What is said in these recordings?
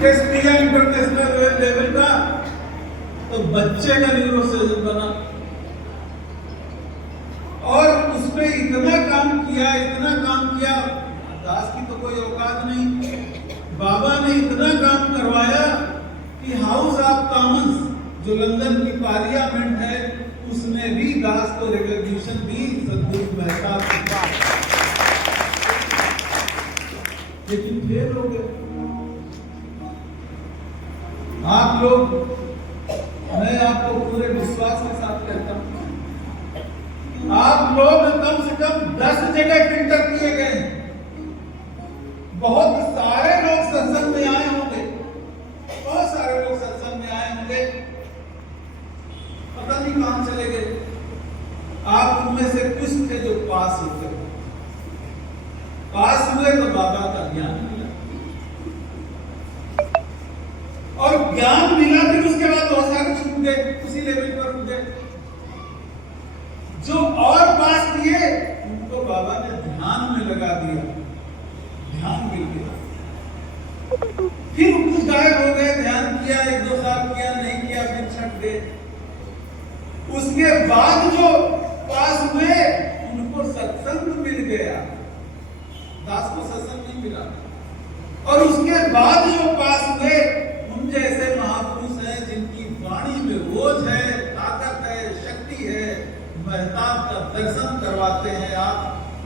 Test किया international level का, तो बच्चे का न्यूरोसर्जन बना और उसमें इतना काम किया। दास की तो कोई औकात नहीं। बाबा ने इतना काम करवाया कि हाउस ऑफ कॉमन्स जो लंदन की पार्लियामेंट है उसमें भी दास को रिकॉग्निशन दी सदगुरु महताब के पास। लेकिन फेल हो गए आप लोग। मैं आपको पूरे विश्वास के साथ कहता हूं, आप लोग कम से कम 10 जगह फिल्टर किए गए। बहुत सारे लोग सत्संग में आए होंगे, पता नहीं कहां चले गए। आप उनमें से कुछ थे जो पास हुए तो बाबा का ज्ञान मिला, और ज्ञान मिला फिर उसके बाद बहुत सारे छूट गए, उसी लेवल पर रुक गए। जो और पास किए उनको बाबा ने ध्यान में लगा दिया, ध्यान मिल गया। फिर कुछ गायब हो गए, ध्यान किया 1-2 साल किया, नहीं किया, फिर छट गए। उसके बाद जो पास हुए उनको सत्संग मिल गया, दास को सत्संग नहीं मिला। और उसके बाद जो पास हुए उन जैसे महापुरुष हैं जिनकी वाणी में ओज है, ताकत है, शक्ति है, महताब का दर्शन करवाते हैं आप।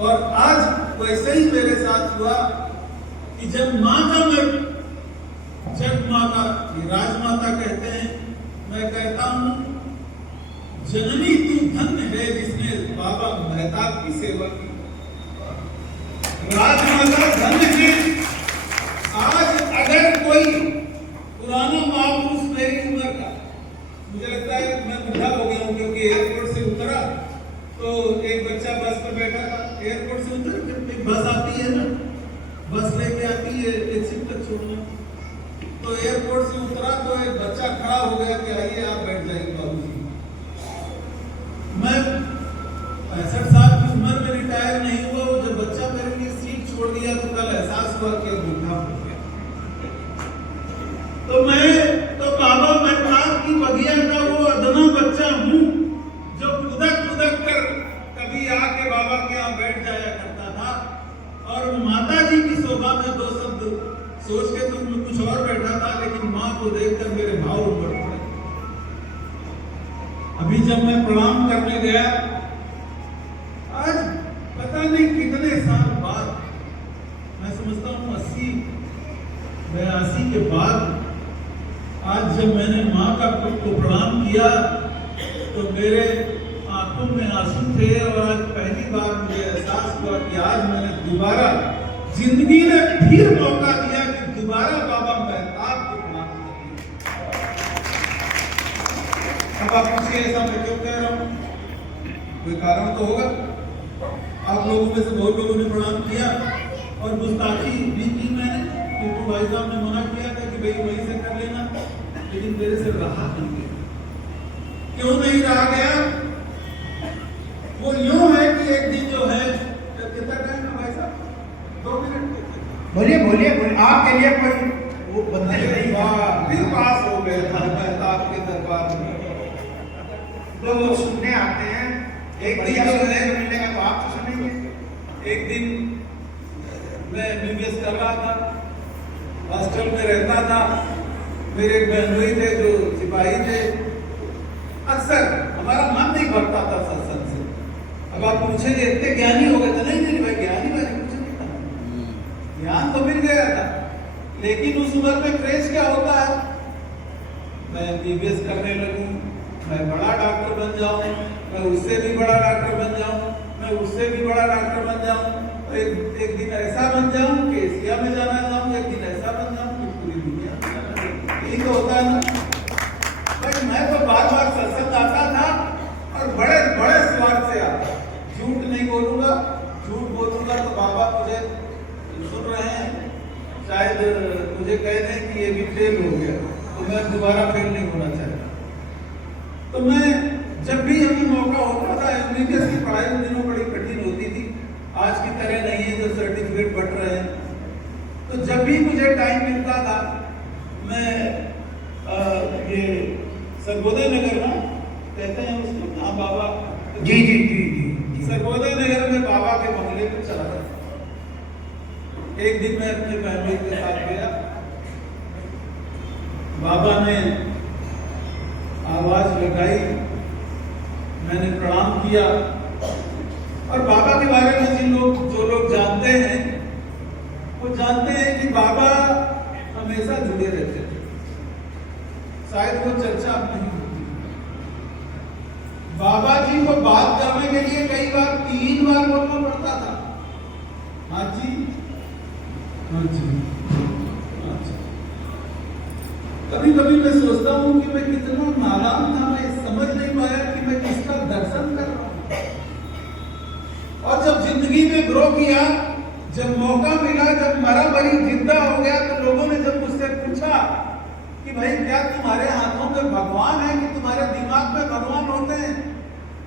और आज वैसे ही मेरे साथ हुआ कि जब माँ का मैं जग माता, राजमाता कहते हैं, मैं कहता हूं जननी तू धन्य है जिसने बाबा महताब की सेवा की। राजमाता धन्य है। आज अगर कोई पुराना महापुरुष मेरी उम्र का, मुझे लगता है मैं बुढ़ा हो गया हूं क्योंकि एयरपोर्ट से उतरा तो एक बच्चा बस पर बैठा था। एयरपोर्ट से उतर के एक बस आती है ना, बस लेके आती है एग्जिट तक छोड़ने, तो एयरपोर्ट से उतरा तो एक बच्चा खड़ा हो गया कि आइए आप बैठ जाइए बाबूजी। मैं 65 साल की उम्र में रिटायर नहीं हुआ, वो जब बच्चा मेरे लिए सीट छोड़ दिया तो कल एहसास हुआ कि बूढ़ा हो गया। तो बाबा महताब की बगिया का वो अदना बच्चा हूं जो खुदक कर कभी आके बाबा के यहाँ बैठ जाया करता था। और माता जी की शोभा में 2 शब्द सोच के तो मैं कुछ और बैठा था, लेकिन माँ को देखकर मेरे भाव उमड़ पड़े। अभी जब मैं प्रणाम करने गया, आज पता नहीं कितने साल बाद, मैं समझता हूँ 80-82 के बाद, आज जब मैंने माँ का को प्रणाम किया तो मेरे आंखों में आंसू थे। और आज पहली बार मुझे एहसास हुआ कि आज मैंने दोबारा, जिंदगी ने फिर मौका दिया कि दोबारा बाबा महताब को प्रणाम किया। अब आप पूछिए ऐसा मैं क्यों कह रहा हूं? कोई कारण तो होगा। आप लोगों में से बहुत लोगों ने प्रणाम किया और गुस्ताखी भी की मैंने, क्योंकि भाई साहब ने मना किया था कि भाई वहीं से कर लेना, लेकिन मेरे से रहा नहीं गया। क्यों नहीं रहा गया? वो यूं है कि एक दिन जो है, कितना टाइम है भाई साहब? 2 मिनट। बोलिए आपके लिए कोई वो बंदे नहीं था। फिर पास हो गए महताब के दरबार में। तो लोग सुनने आते हैं, एक दिन जो है मिलेगा तो आप तो सुनेंगे। एक दिन मैं MBBS कर रहा था, हॉस्टल में रहता था। मेरे एक बहनोई थे जो सिपाही थे। अक्सर हमारा मन नहीं भरता था सत्संग से। अब आप पूछेंगे इतने ज्ञानी हो गए थे? नहीं भाई, ज्ञानी मैंने कुछ नहीं था, ज्ञान तो मिल गया था, लेकिन उस उम्र में क्रेज क्या होता है, मैं MBBS करने लगूं, मैं बड़ा डॉक्टर बन जाऊं, मैं उससे भी बड़ा डॉक्टर बन जाऊं, मैं उससे भी बड़ा डॉक्टर बन जाऊं, तो एक दिन ऐसा बन जाऊं कि एशिया में जाना चाहूं, एक दिन ऐसा बन जाऊं कि पूरी दुनिया में जाना चाहूं। यही तो होता है ना भाई। मैं तो बार सत्संग आता था और बड़े स्वार्थ से आता। झूठ नहीं बोलूंगा, झूठ बोलूंगा तो बाबा मुझे सुन रहे हैं, शायद मुझे कह दें कि ये भी फेल हो गया, तो मैं दोबारा फेल नहीं होना चाहता। तो मैं जब भी हमें मौका होता था, MBBS की पढ़ाई उन दिनों बड़ी कठिन होती थी, आज की तरह नहीं है जो सर्टिफिकेट बट रहे हैं। तो जब भी मुझे टाइम मिलता था मैं ये सर्वोदय नगर ना कहते हैं उसको, हाँ बाबा, जी जी जी जी। सर्वोदय नगर में बाबा के बंगले में चला गया। एक दिन मैं अपने फैमिली के साथ गया, बाबा ने आवाज लगाई, मैंने प्रणाम किया। और बाबा के बारे में जो लोग जानते हैं वो जानते हैं कि बाबा हमेशा जुड़े रहते थे, शायद वो चर्चा नहीं होती। बाबा जी को बात करने के लिए कई बार 3 बार बोलना पड़ता था, हाँ जी हाँ जी हाँ जी। कभी कभी मैं सोचता हूं कि मैं कितना नादान था, मैं समझ नहीं पाया कि मैं किसका दर्शन कर रहा हूं। और जब जिंदगी में ग्रो किया, जब मौका मिला, जब मरा मरी जिंदा हो गया, तो लोगों ने जब मुझसे पूछा कि भाई क्या तुम्हारे हाथों में भगवान है कि तुम्हारे दिमाग में भगवान होते हैं,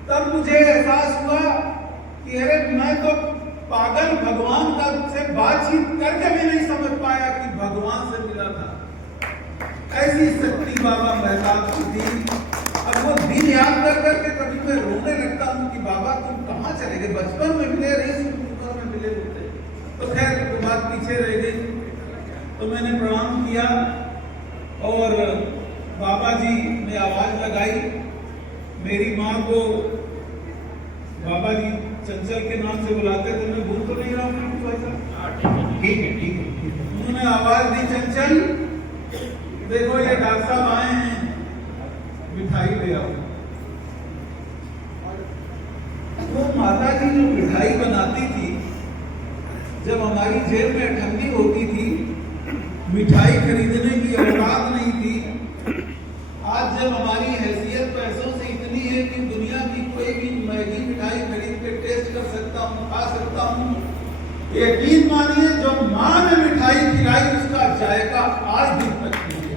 तब मुझे एहसास हुआ कि अरे मैं तो पागल भगवान का से बातचीत करके भी नहीं समझ पाया कि भगवान से मिला था। ऐसी शक्ति बाबा महताब की थी। अब वो दिन याद कर करके कभी मैं रोने लगता हूँ कि बाबा तुम कहाँ चले गए, बचपन में मिले, में मिले होते। तो खैर तो बात पीछे रह गई। तो मैंने प्रणाम किया और बाबा जी ने आवाज लगाई। मेरी माँ को बाबा जी चंचल के नाम से बुलाते थे, मैं भूल तो नहीं रहा हूँ भाई साहब? ठीक है ठीक है ठीक है। उन्होंने आवाज दी, चंचल देखो ये डॉक्टर साहब आए हैं, मिठाई ले आओ। वो माता जी जो मिठाई बनाती थी, जब हमारी जेब में ठंडी होती थी, मिठाई खरीदने की औकात नहीं थी। आज जब हमारी हैसियत पैसों से इतनी है कि दुनिया की कोई भी महंगी मिठाई खरीद के टेस्ट कर सकता हूँ, खा सकता हूँ, यकीन मानिए जो माँ ने मिठाई खिलाई उसका जायका आज दिन तक नहीं है।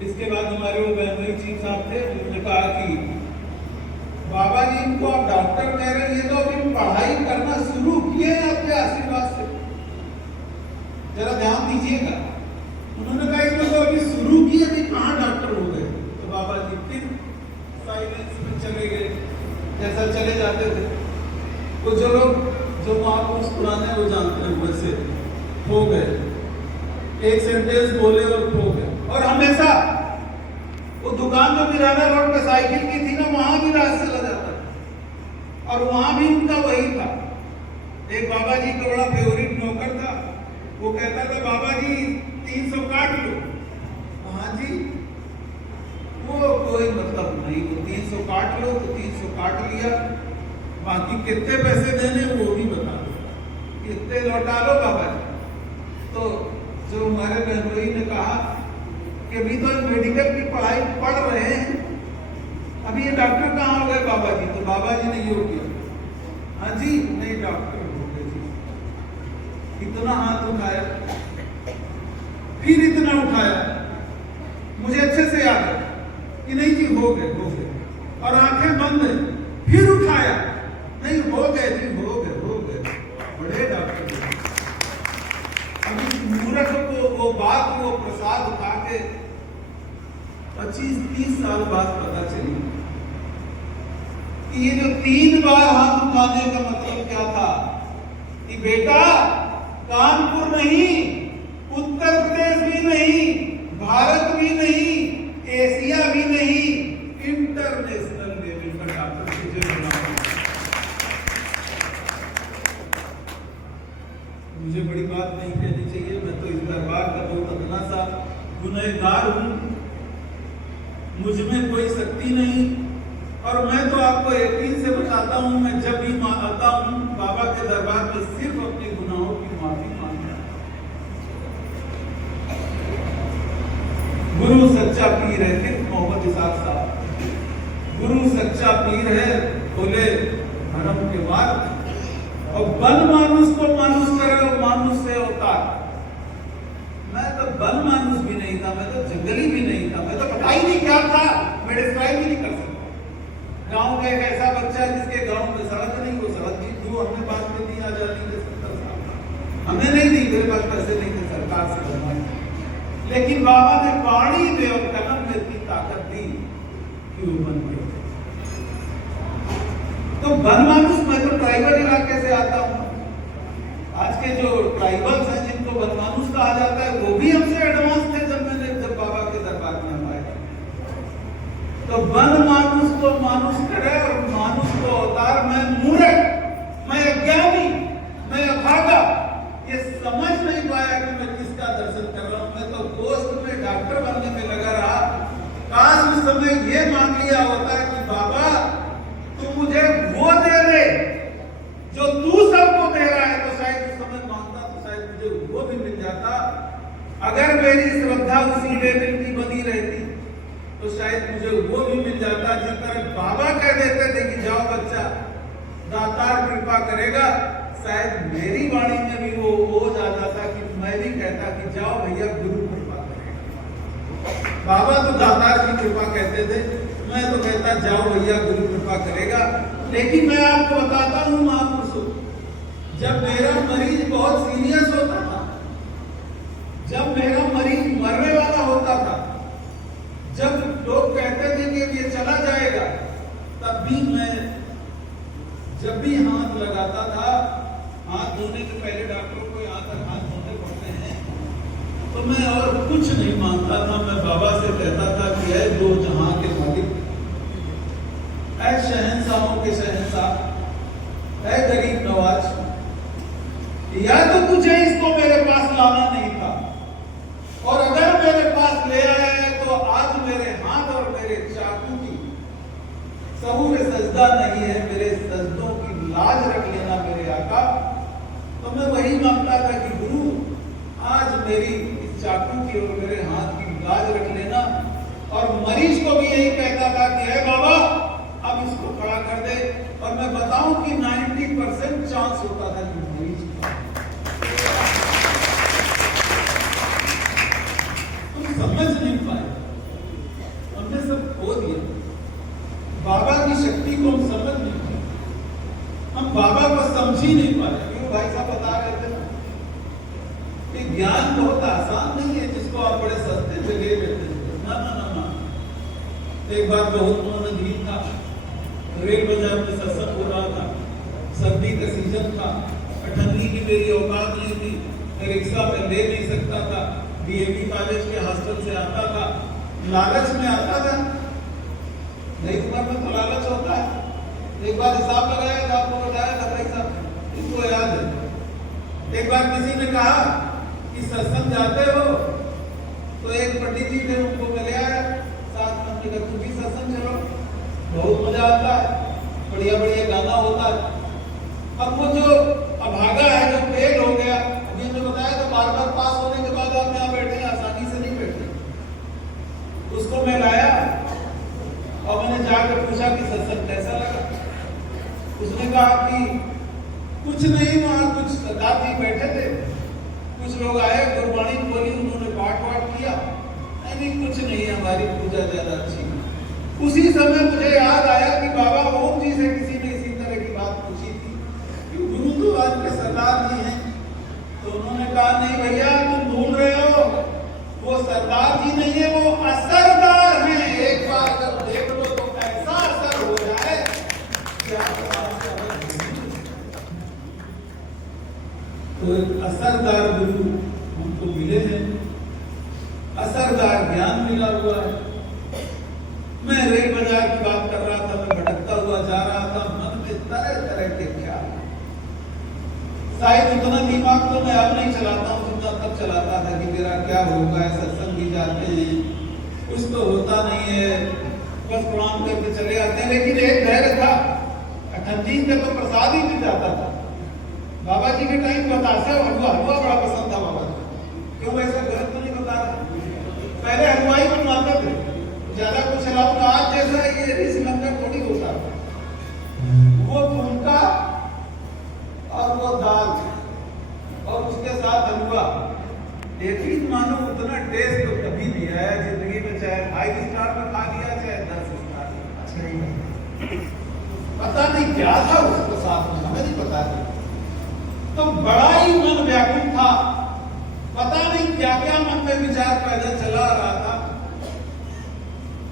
इसके बाद हमारे वो बेहतरीन चीफ साहब थे, उन्होंने कहा कि बाबा जी इनको आप डॉक्टर कह रहे हैं, ये तो अभी पढ़ाई करना शुरू किए हैं आपके आशीर्वाद से, जरा ध्यान दीजिएगा। उन्होंने कहा इनको तो अभी शुरू किए, अभी कहाँ डॉक्टर हो गए। तो बाबा जी फिर साइलेंस में चले गए, जैसा चले जाते थे। वो जो लोग जो महापुरुष पुराने वो जानते हैं, वैसे हो गए, एक सेंटेंस बोले और खो गए। और हमेशा वो दुकान जो किराना रोड पे साइकिल की थी ना, वहां भी रास्ता चला जाता था और वहां भी उनका वही था। एक बाबा जी का बड़ा फेवरेट नौकर था, वो कहता था बाबा जी 300 काट लो। हाँ जी, वो कोई मतलब नहीं, वो 300 काट लो तो 300 काट लिया, बाकी कितने पैसे देने वो भी बता दो, कितने लौटा लो बाबा जी। तो जो हमारे बहनोई ने कहा कि अभी तो मेडिकल की पढ़ाई पढ़ रहे हैं, अभी ये डॉक्टर कहाँ हो गए बाबा जी? तो बाबा जी ने योग किया, हाँ जी नहीं डॉक्टर हो गए जी। इतना हाथ उठाया, फिर इतना उठाया, मुझे अच्छे से याद है कि नहीं जी हो गए और आंखें बंद है, फिर उठाया, नहीं हो गए जी हो गए, बड़े डॉक्टर। अभी मूर्ख को वो बात, वो प्रसाद उठा के 25-30 साल बाद पता चली कि ये जो 3 बार हाथ उठाने का मतलब क्या था कि बेटा कानपुर नहीं, उत्तर प्रदेश भी नहीं, भारत भी नहीं, एशिया भी नहीं, इंटरनेशनल लेवल पर डॉक्टर तुझे बनाओ। मुझे बड़ी बात नहीं कहनी चाहिए, मैं तो इस दरबार का बहुत अदना सा गुनहगार हूं, मुझ में कोई शक्ति नहीं। और मैं तो आपको यकीन से बताता हूं, मैं जब भी आता हूं बाबा के दरबार में सिर्फ अपने गुनाहों की माफी मांगता हूं। गुरु सच्चा पीर है, फिर मोहम्मद इसाक साहब, गुरु सच्चा पीर है, खोले धर्म के मार्ग और बन मानुष को मानुष करे और मानुष से अवतार। मैं तो बन मानुष भी नहीं था, मैं तो जंगली भी नहीं था, मैं तो पता ही नहीं क्या था, मैं डिस्क्राइब भी नहीं कर सकता। गांव का एक ऐसा बच्चा जिसके गांव में सड़क नहीं, वो सड़क की जो हमने बात में नहीं आ जाती 70 साल। हमें नहीं दी, मेरे पास पैसे नहीं थे सरकार से बनवाई, लेकिन बाबा ने वाणी में और कलम में इतनी ताकत दी कि वो बन गए। तो बनमानुस, मैं तो ट्राइबल इलाके से आता हूँ, आज के जो ट्राइबल्स हैं जिनको बनमानुस कहा जाता है वो भी हमसे एडवांस थे जब बाबा के दरबार में हम आए। तो बनमानुस को मानुस करे और मानुस को अवतार। मैं मूर्ख, मैं अज्ञानी, मैं अभागा, ये समझ नहीं पाया कि मैं किसका दर्शन कर रहा हूं। मैं तो पोस्ट में डॉक्टर बनने में लगा रहा। काश उस समय ये मान लिया होता कि बाबा तू मुझे वो दे दे जो तू सबको दे रहा है, तो शायद उस समय मांगता तो शायद मुझे वो भी मिल जाता। अगर मेरी श्रद्धा उसी लेवल की बनी रहती तो शायद मुझे वो भी मिल जाता। जिस तरह बाबा कह देते थे कि जाओ बच्चा, दातार कृपा करेगा, शायद मेरी वाणी में भी वो ओज आ जाता कि मैं भी कहता कि जाओ भैया गुरु कृपा करेगा। बाबा तो दातार की कृपा कहते थे, मैं तो कहता जाओ भैया गुरु कृपा करेगा। लेकिन मैं आपको बताता हूँ महापुरुषों, जब मेरा मरीज बहुत सीरियस होता था, जब मेरा मरीज मरने वाला होता था, जब लोग कहते थे कि ये चला जाएगा, तब भी मैं जब भी हाथ लगाता था, हाथ धोने से पहले डॉक्टरों को यहाँ तक हाथ धोने पड़ते हैं, तो मैं और कुछ नहीं मांगता था। मैं बाबा से कहता था कि ऐ दो जहां के मालिक, ऐ शहंशाहों के शहंशाह, ऐ गरीब नवाज, या तो तुझे इसको मेरे पास लाना नहीं था, और अगर मेरे पास ले आया है तो आज मेरे हाथ और मेरे चाकू की सबूर सजदा नहीं है, मेरे सजदों की लाज रख लेना मेरे आका। तो मैं वही मांगता था कि गुरु आज मेरी इस चाकू की और मेरे हाथ की लाज रख लेना। और मरीज को भी यही कहता था कि हे बाबा अब इसको खड़ा कर दे। और मैं बताऊं कि 90% चांस होता था कि मरीज समझ नहीं पाए, हमने सब खो दिया। बाबा की शक्ति को हम समझ नहीं पाए, हम बाबा को समझ ही नहीं पाए। क्यों भाई साहब बता रहे थे ना कि ज्ञान बहुत आसान नहीं है जिसको आप बड़े सस्ते पे ले लेते हैं। ना ना ना ना, एक बार बहुत मन अधीन था, रेल बाजार में सत्संग हो रहा था, सर्दी का सीजन था, ठंडी की मेरी औकात नहीं थी, मैं रिक्शा में ले नहीं सकता था, डीएवी कॉलेज के हॉस्टल से आता था, लालच में आता था, नई उम्र में तो लालच होता है। एक बार हिसाब लगाया था, आपको बताया था भाई साहब, इसको याद है। एक बार किसी ने कहा कि सत्संग जाते हो, तो एक पंडित जी ने उनको मिले आया साथ में, हमने कहा तुम भी सत्संग चलो, बहुत मजा आता है, बढ़िया बढ़िया गाना होता है। अब वो जो अभागा है, जो फेल हो गया, अभी जो बताया तो बार बार पास होने के बाद आप यहाँ बैठे, आसानी से नहीं बैठे, उसको मैं लाया और मैंने जाकर पूछा कि सत्संग कैसा लगा। उसने कहा कि कुछ नहीं, वहां कुछ सरदार जी बैठे थे, कुछ लोग आए, गुरबाणी बोली, उन्होंने पाठ वाठ किया, नहीं कुछ नहीं, हमारी पूजा ज्यादा अच्छी। उसी समय मुझे याद आया कि बाबा ओम जी से किसी ने इसी तरह की बात पूछी थी कि गुरु तो आज के सरदार जी हैं। तो उन्होंने कहा नहीं भैया तुम भूल रहे हो, वो सरदार जी नहीं है, वो असरदार हैं। एक बार अगर देख लो तो ऐसा असर हो जाए कि आप तो एक असरदार गुरु हमको मिले हैं, असरदार ज्ञान मिला हुआ है। मैं रेल बाजार की बात कर रहा था, मैं भटकता हुआ जा रहा था, मन में तरह तरह के ख्याल। शायद उतना दिमाग तो मैं अब नहीं चलाता हूँ जितना तब चलाता था कि मेरा क्या होगा, सत्संग भी जाते हैं, कुछ तो होता नहीं है, बस प्रणाम करके चले आते हैं। लेकिन एक धैर्य था, ठंडी का तो प्रसाद ही मिल जाता था। बाबा जी के टाइम बतासे हलवा बड़ा पसंद था बाबा जी। क्यों ऐसा गलत तो नहीं बता रहा, पहले हलवाई बनवाते थे, ज्यादा कुछ लाऊंगा। आज जैसा ये रिस लंगर थोड़ी होता, वो फुलका और वो दाल और उसके साथ हलवा। लेकिन मानो उतना टेस्ट तो कभी नहीं आया जिंदगी में, चाहे 5 स्टार में खा लिया चाहे 10 स्टार में। पता नहीं क्या था उसके साथ में, हमें नहीं पता था। तो बड़ा ही मन व्याकुल व्याकुल था, पता नहीं क्या क्या मन में विचार पैदा चला रहा था।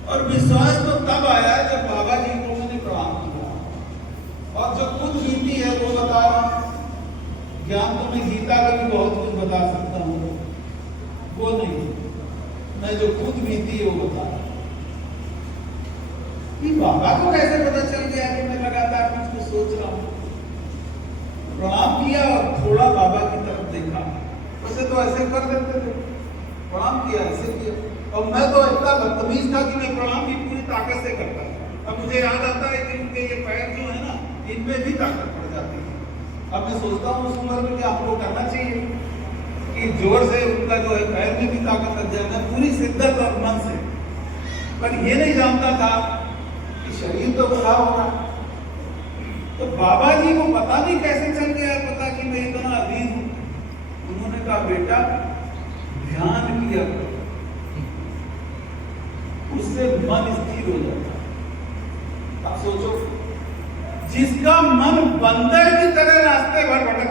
और विश्वास तो तब आया जब बाबा जी को मैंने प्रणाम किया। और जो खुद बीती है वो बता रहा हूं। ज्ञान तो मैं गीता का भी बहुत कुछ बता सकता हूँ, वो नहीं, मैं जो खुद बीती है वो बता रहा हूं। कि बाबा को कैसे पता चल गया कि मैं लगातार कुछ सोच रहा हूँ। प्रणाम किया और थोड़ा बाबा की तरफ देखा। वैसे तो ऐसे कर देते थे, प्रणाम किया, ऐसे किया। और मैं तो इतना बदतमीज था कि मैं प्रणाम भी पूरी ताकत से करता था। अब मुझे याद आता है कि उनके ये पैर जो है ना, इनमें भी ताकत पड़ जाती है। अब मैं सोचता हूँ उस उम्र में कि आपको करना चाहिए कि जोर से उनका जो है पैर में भी ताकत लग जाए, मैं पूरी शिद्दत और मन से। पर ये नहीं जानता था कि शरीर तो बुरा हो रहा। तो बाबा जी को पता नहीं कैसे चल गया पता कि मैं इतना अधीन हूं। उन्होंने कहा बेटा ध्यान किया करो, उससे मन स्थिर हो जाता है। अब सोचो, जिसका मन बंदर की तरह रास्ते भर भटक